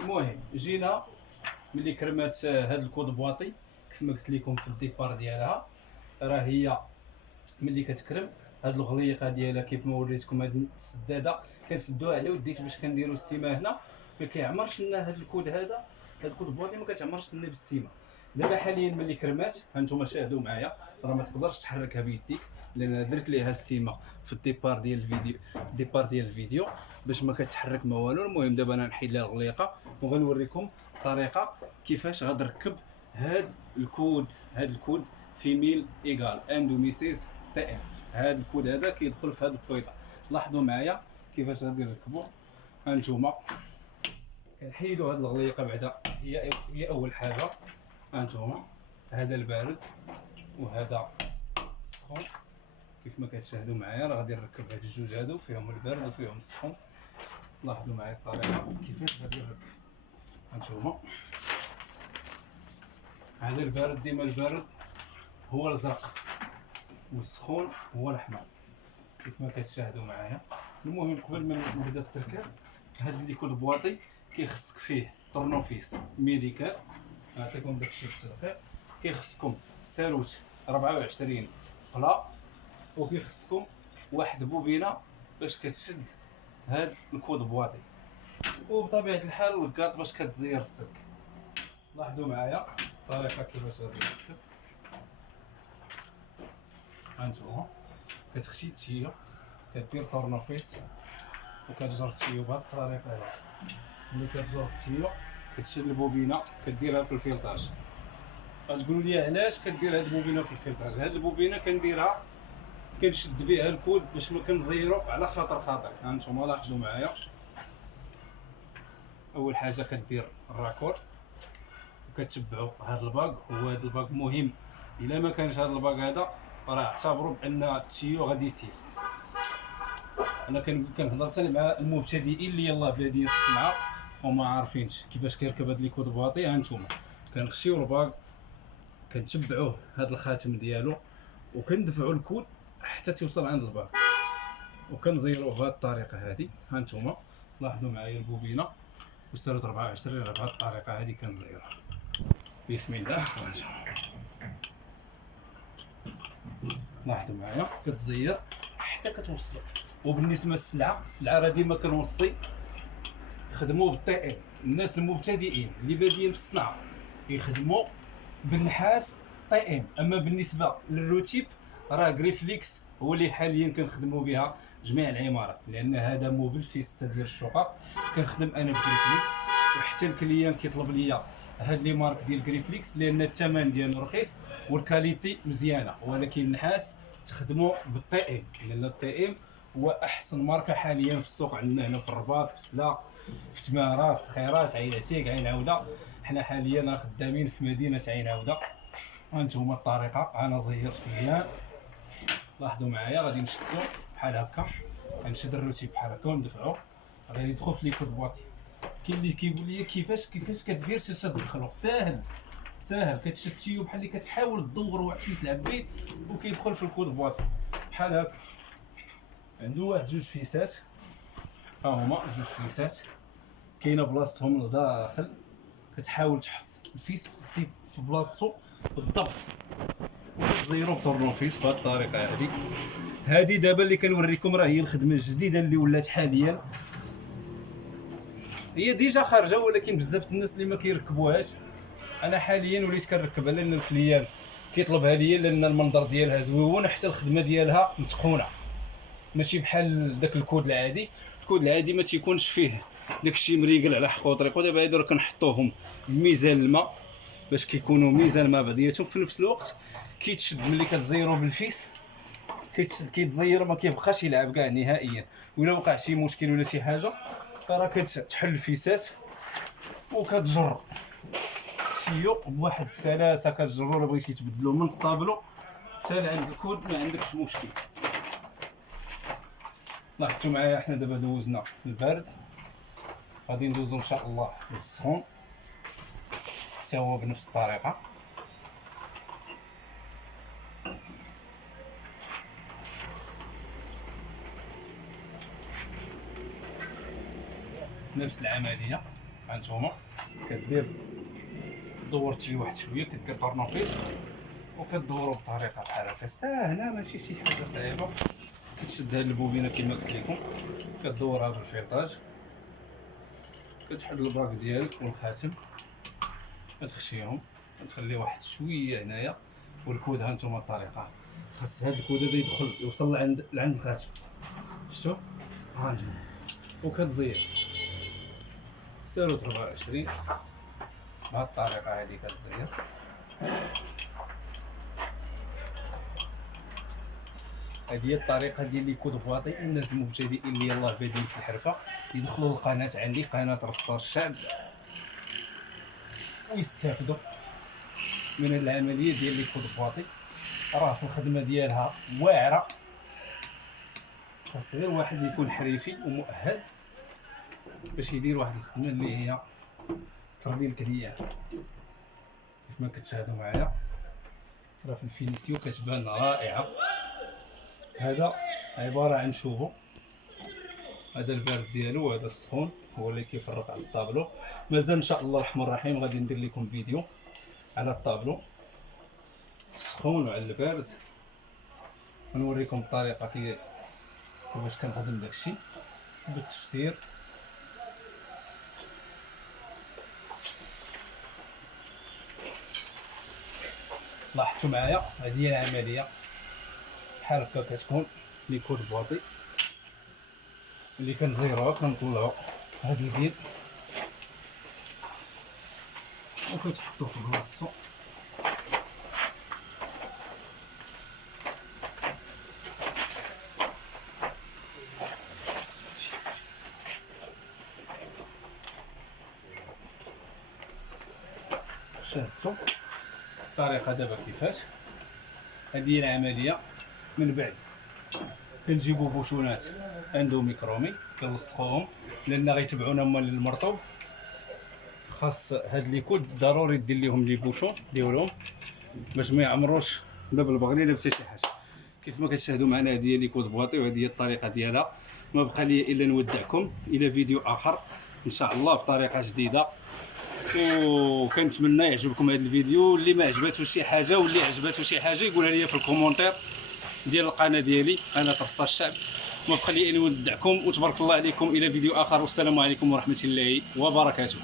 المهم جينا ملي كرمات هاد الكود بواطي كيف ما قلت لكم في الديبار ديالها، راه هي ملي كتكرم هاد الغليقه ديالها كيف ما وريتكم. هاد السداده كنسدوها على وديت باش كنديروا السيمه هنا، ما كيعمرش لنا هاد الكود هذا. هاد الكود بواطي ما كتعمرش لنا بالسيمه. دابا حاليا ملي كرمات هانتوما شاهدوا معايا، راه ما تقدرش تحركها بيديك لان درت ليها السيمه في الديبار ديال الفيديو باش ما كتحرك ما والو. المهم دابا انا نحيد لها الغليقه وغنوريكم الطريقه كيفاش غنركب هاد الكود في ميل ايغال اندوميسيس تي ام. هاد الكود هذا كيدخل في هاد البويطه. لاحظوا معايا كيفاش غادي نركبوه. هانتوما كنحيدوا هاد الغليقه بعدا، هي اول حاجه. هانتوما هذا البارد وهذا السخون. كيف ما كتشاهدوا معايا راه غادي نركب هاد الجوج هادو فيهم البارد وفيهم السخون. لاحظوا معايا الطريقه كيفاش غادي نركب. هانتوما هذا البارد، ديما البارد هو الازرق والسخون هو الاحمر كيف ما كتشاهدوا معايا. المهم قبل ما نبدا التركيب، هذا اللي كود بواطي كيخصك فيه طرنوفيس ميديكال. نعطيكم داك الشيء بالتدقيق. كيخصكم ساروت 24 قلا، وكيخصكم واحد بوبينه باش كتشد هاد الكود بواطي، وبطبيعه الحال الكاط باش كتزير السلك. لاحظوا معايا الطريقه كيفاش غادي نركب. هانتوما كتخشي التيو، كدير طرنوفيس وكتجر التيو بهاد الطريقه هادي. ملي كتجر التيو كتشد البوبينه كديرها في الفلتاج. غتقولوا لي علاش كدير هاد البوبينه في الفلتاج؟ هاد البوبينه كنديرها كنشد بها الكود باش ما كنزيرو على خاطر. هانتوما لاحظوا معايا، اول حاجه كدير الراكور وكتبعوا هاد الباك. وهاد الباك مهم، الا ما كانش هاد الباك هذا راه اعتبروا بان التيو غادي يسيل. انا كنهضر حتى مع المبتدئين اللي يلاه بادين في الصنعه وما عارفينش كيفاش كيركب هاد الكود بواطي. هانتوما كنخشيو الباك، كنتبعوه هاد الخاتم ديالو وكندفعوا الكود حتى توصل عند الباك وكنزيروه بهاد الطريقه هادي. هانتوما لاحظوا معايا البوبينه وسالت 24 بهاد الطريقه هادي كنزيروها. بسم الله. لاحظوا معايا كتزير حتى كتوصل. وبالنسبه للسلعه، راه ديما كنوصي خدموا بالطي ام. الناس المبتدئين اللي بادين في الصنعه يخدموا بالنحاس طي ام. اما بالنسبه للروتيب راه غريفليكس هو اللي حاليا كنخدموا بها جميع العمارات، لان هذا موبل فيه 6 ديال الشقق. كنخدم انا بغريفليكس، وحتى الكليان كيطلب ليا هاد لي مارك ديال غريفليكس لان الثمن ديالو رخيص والكاليتي مزيانه. ولكن النحاس تخدموا بالطي ام، لان الطي ام هو احسن ماركه حاليا في السوق عندنا هنا في الرباط، في سلا، في تماره، سخيرات، عين عسيق، عين عوده. حنا حاليا خدامين في مدينه عين عوده. هانتوما الطريقه انا زيرت مزيان. لاحظوا معايا غادي نشدو بحال هكا، غنشد الروتيب بحال هكا وندفعو غادي يدخل في ليكود بواطي. كاين اللي كيقول لي كيفاش كدير باش تدخلو. ساهل كتشد التيوب بحال اللي كتحاول تدور واحد فين تلعب به وكيدخل في الكود بواطي بحال هكا. عنده واحد جوج فيسات، ها هما جوج فيسات كاينه بلاصتهم لداخل. كتحاول تحط الفيس في بلاصتو بالضبط وتزيرو بطرنوفيس بهاد الطريقه هادي. دابا اللي كنوريكم راه هي الخدمه الجديده اللي ولات حاليا، هي ديجا خارجه ولكن بزاف الناس اللي ما كيركبوهاش. انا حاليا وليت كنركبها لان الكليان كيطلبها ليا، لان المنظر ديالها زويون حتى الخدمه ديالها متقونه، ماشي بحال داك الكود العادي. الكود العادي ما تيكونش فيه داكشي مريقل على حق وطريق. ودابا هادو راه كنحطوهم بميزان الماء باش كيكونوا ميزان مع بعضياتهم في نفس الوقت. كيتشد ملي كتزيرو بالفيس كيتشد كيتزير ما كيبقاش يلعب كاع نهائيا. ولا وقع شي مشكل ولا شي حاجه راه كتحل الفيسات وكتجر التيو بواحد السلاسه. كتجرو الا بغيتي تبدلو من الطابلو حتى لعند الكود ما عندكش مشكل. لاحظتوا معايا حنا دابا دوزنا البارد، غادي ندوزو ان شاء الله للسخون حتى هو بنفس الطريقه. نفس العمليه. هانتوما كدير دورت شي واحد شويه، كدير طورنوفيس وكدورو بطريقه بحال هكا ساهله، ماشي شي حاجه صعيبه. كتشد هاد البوبينه كما قلت لكم، كدورها بالفيطاج، كتحط الباك ديالك والخاتم، كتخشيهم، كتخلي واحد شويه هنايا. والكود ها نتوما الطريقه، خاص هاد الكود هذا يدخل يوصل لعند الخاتم، شفتوا ها نتوما، وكتزير سيرو 24 بهاد الطريقه هادي كتزير. هذه هي الطريقه ديال لي كود بواطي. الناس المبتدئين اللي يلاه بادين في الحرفه يدخلوا القناه عندي، قناه رصار الشعب، ويستافدوا من العمليه ديال لي كود بواطي. راه في الخدمه ديالها واعره، خاص غير واحد يكون حريفي ومؤهل باش يدير واحد الخدمه اللي هي ترضي الكليان. كيف ما كتشاهدوا معايا راه في الفينيسيو كتبان رائعه. هذا عباره عن شوفو، هذا البارد ديالو وهذا السخون هو اللي كيفرق على الطابلو. مازال ان شاء الله الرحمن الرحيم غادي ندير لكم فيديو على الطابلو السخون وعلى البارد، ونوريكم الطريقه كيفاش كنخدم داكشي بالتفسير. لاحظتوا معايا هذه هي العمليه بحال هكا كتكون لي كود بواطي اللي كنزيروها، كنطلعوا هاد البيض وكتحطوه في بلاصتو. شاهدتوا الطريقه دابا كيفاش. هذه هي العمليه. من بعد كنجيبوا بوشونات اندوميكرومي كنلصقوهم، لان غيتبعونا هما للمرطوب. خاص هاد لي كود ضروري دير ليهم لي بوشون ديالهم باش ما يعمروش لا بالبغلي لا حتى شي حاجه. كيف ما كتشاهدوا معنا هذه هي لي كود بواطي، وهذه هي الطريقه ديالها. ما بقى لي الا نودعكم الى فيديو اخر ان شاء الله بطريقه جديده، وكنتمنى يعجبكم هذا الفيديو. اللي ما عجباتوش شي حاجه واللي عجباتو شي حاجه يقولها لي في الكومونتير ديال القناه ديالي، قناه رصار الشعب. ما بقى لي الا نودعكم، وتبارك الله عليكم الى فيديو اخر، والسلام عليكم ورحمه الله وبركاته.